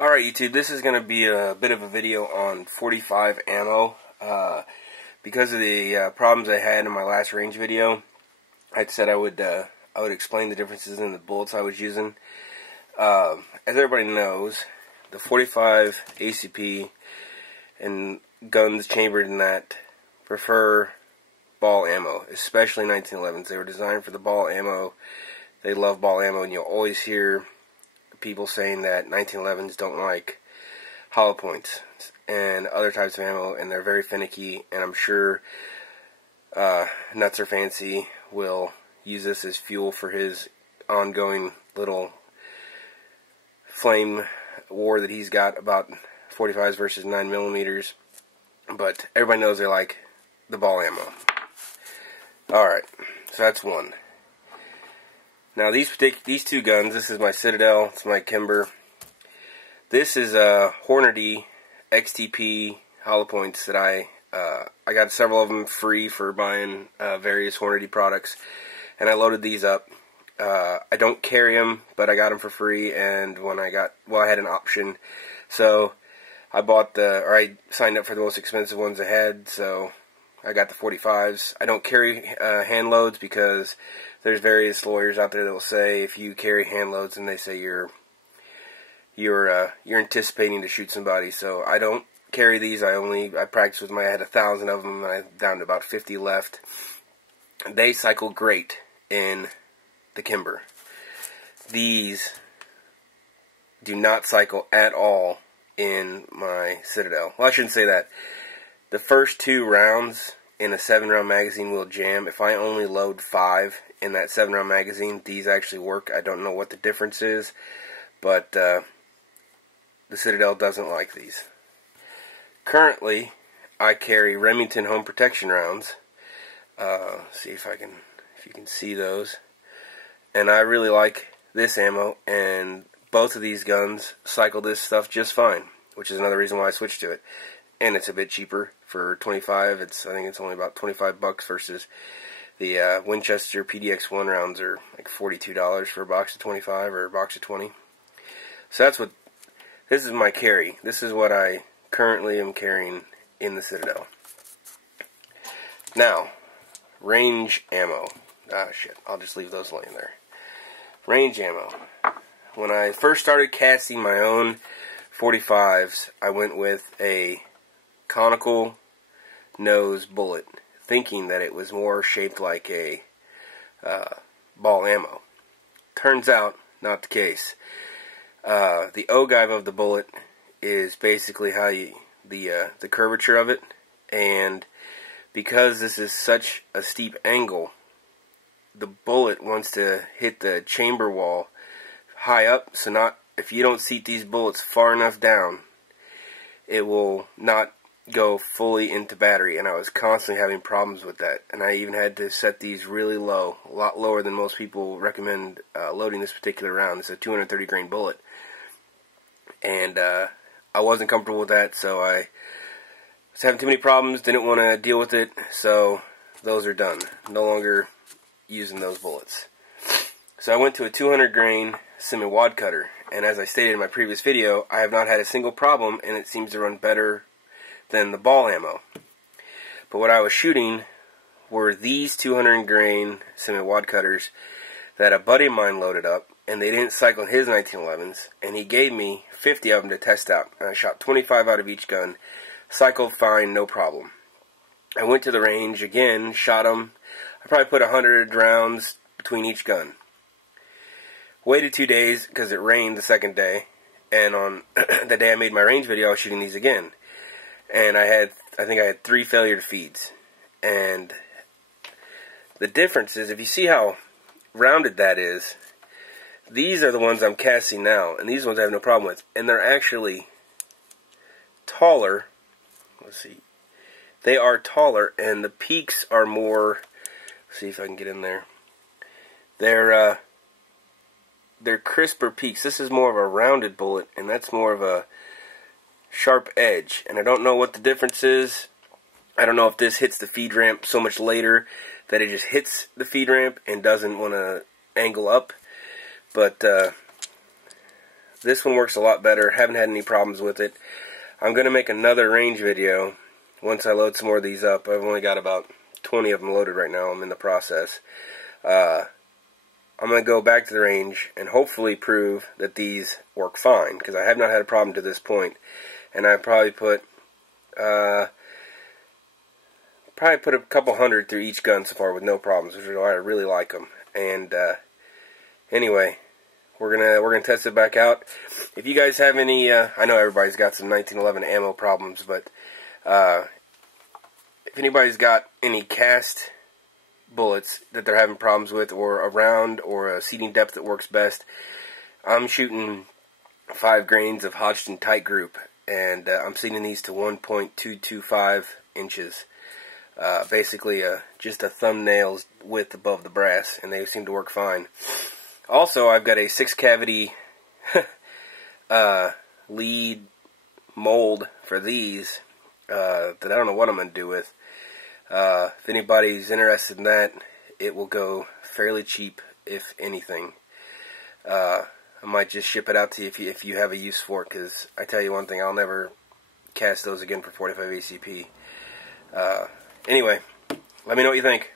Alright YouTube, this is going to be a bit of a video on 45 ammo. Because of the problems I had in my last range video, I said I would explain the differences in the bullets I was using. As everybody knows, the 45 ACP and guns chambered in that prefer ball ammo, especially 1911s. They were designed for the ball ammo. They love ball ammo, and you'll always hear people saying that 1911s don't like hollow points and other types of ammo, and they're very finicky, and I'm sure Nuts or Fancy will use this as fuel for his ongoing little flame war that he's got about 45s versus 9mm, but everybody knows they like the ball ammo. Alright, so that's one. Now these two guns, this is my Citadel, it's my Kimber. This is a Hornady XTP hollow points that I got several of them free for buying various Hornady products, and I loaded these up. I don't carry them, but I got them for free, and when I had an option, so I signed up for the most expensive ones I had, so I got the 45s. I don't carry hand loads because there's various lawyers out there that will say if you carry hand loads, and they say you're anticipating to shoot somebody. So I don't carry these. I practiced with I had 1,000 of them, and I'm down to about 50 left. They cycle great in the Kimber. These do not cycle at all in my Citadel. Well, I shouldn't say that. The first 2 rounds in a 7-round magazine will jam. If I only load 5 in that 7-round magazine, these actually work. I don't know what the difference is, but the Citadel doesn't like these. Currently, I carry Remington home protection rounds. See if you can see those. And I really like this ammo, and both of these guns cycle this stuff just fine, which is another reason why I switched to it. And it's a bit cheaper for 25. I think it's only about 25 bucks versus the Winchester PDX-1 rounds are like $42 for a box of 25 or a box of 20. So this is my carry. This is what I currently am carrying in the Citadel. Now, range ammo. Ah, shit. I'll just leave those laying there. Range ammo. When I first started casting my own 45s, I went with a conical nose bullet, thinking that it was more shaped like a ball ammo. Turns out, not the case. The ogive of the bullet is basically how the curvature of it, and because this is such a steep angle, the bullet wants to hit the chamber wall high up, so if you don't seat these bullets far enough down, it will not go fully into battery, and I was constantly having problems with that, and I even had to set these really low, a lot lower than most people recommend loading this particular round. It's a 230 grain bullet, and I wasn't comfortable with that, so I was having too many problems, didn't want to deal with it, so those are done. No longer using those bullets. So I went to a 200 grain semi-wad cutter, and as I stated in my previous video, I have not had a single problem, and it seems to run better than the ball ammo. But what I was shooting were these 200 grain semi-wad cutters that a buddy of mine loaded up, and they didn't cycle his 1911s, and he gave me 50 of them to test out, and I shot 25 out of each gun, cycled fine, no problem. I went to the range again, shot them. I probably put 100 rounds between each gun. Waited 2 days because it rained the second day, and on the day I made my range video, I was shooting these again. And I think I had 3 failure to feeds. And the difference is, if you see how rounded that is, these are the ones I'm casting now, and these ones I have no problem with. And they're actually taller. Let's see. They are taller, and the peaks are more. Let's see if I can get in there. They're crisper peaks. This is more of a rounded bullet, and that's more of a sharp edge, and I don't know what the difference is. I don't know if this hits the feed ramp so much later that it just hits the feed ramp and doesn't want to angle up, but This one works a lot better. Haven't had any problems with it. I'm going to make another range video once I load some more of these up. I've only got about 20 of them loaded right now. I'm in the process. I'm going to go back to the range and hopefully prove that these work fine, because I have not had a problem to this point. And I probably put a couple hundred through each gun so far with no problems, which is why I really like them. And anyway, we're gonna test it back out. If you guys have any, I know everybody's got some 1911 ammo problems, but if anybody's got any cast bullets that they're having problems with, or a round or a seating depth that works best, I'm shooting 5 grains of Hodgdon tight group, and I'm seating these to 1.225 inches. Basically just a thumbnail's width above the brass, and they seem to work fine. Also, I've got a 6-cavity lead mold for these that I don't know what I'm going to do with. If anybody's interested in that, it will go fairly cheap, if anything. I might just ship it out to you if you have a use for it, because I tell you one thing, I'll never cast those again for 45 ACP. Anyway, let me know what you think.